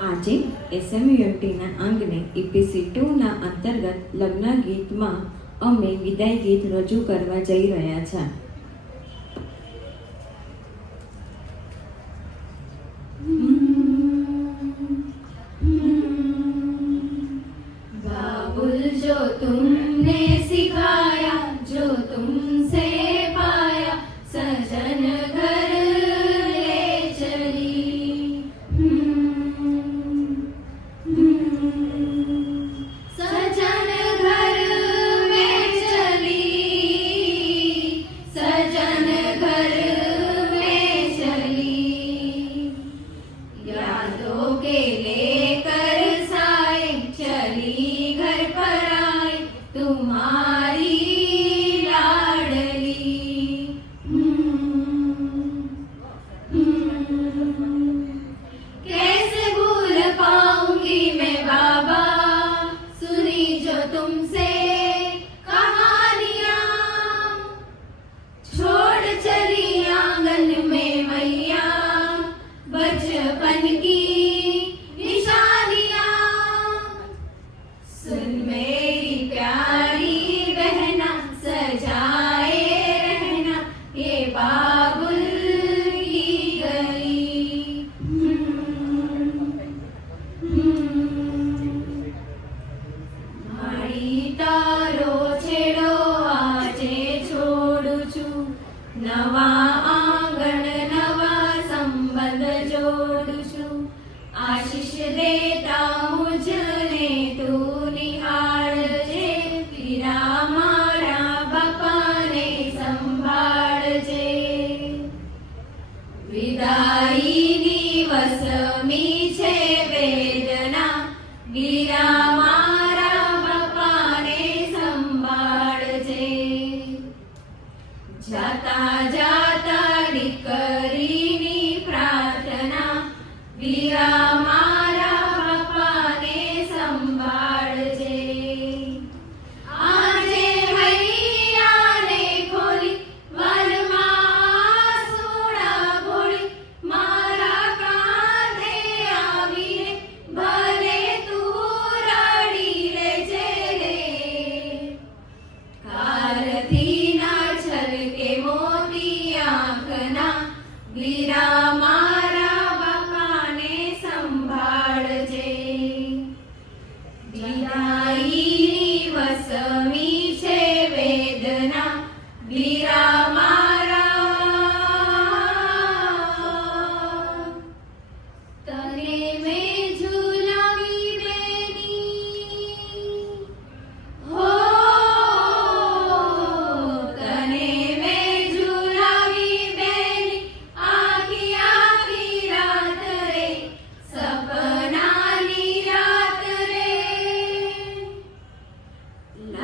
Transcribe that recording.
આજે એસએમયુએમટીના અંગને ઇપીસી ટુના અંતર્ગત લગ્ન ગીતમાં અમે વિદાય ગીત રજૂ કરવા જઈ રહ્યા છીએ. लेकर साए चली घर पर आए तुम्हारी लाडली। कैसे भूल पाऊँगी मैं बाबा? सुनी जो तुमसे जोडु छु आशिष देता मुझने तू निहार लीला No.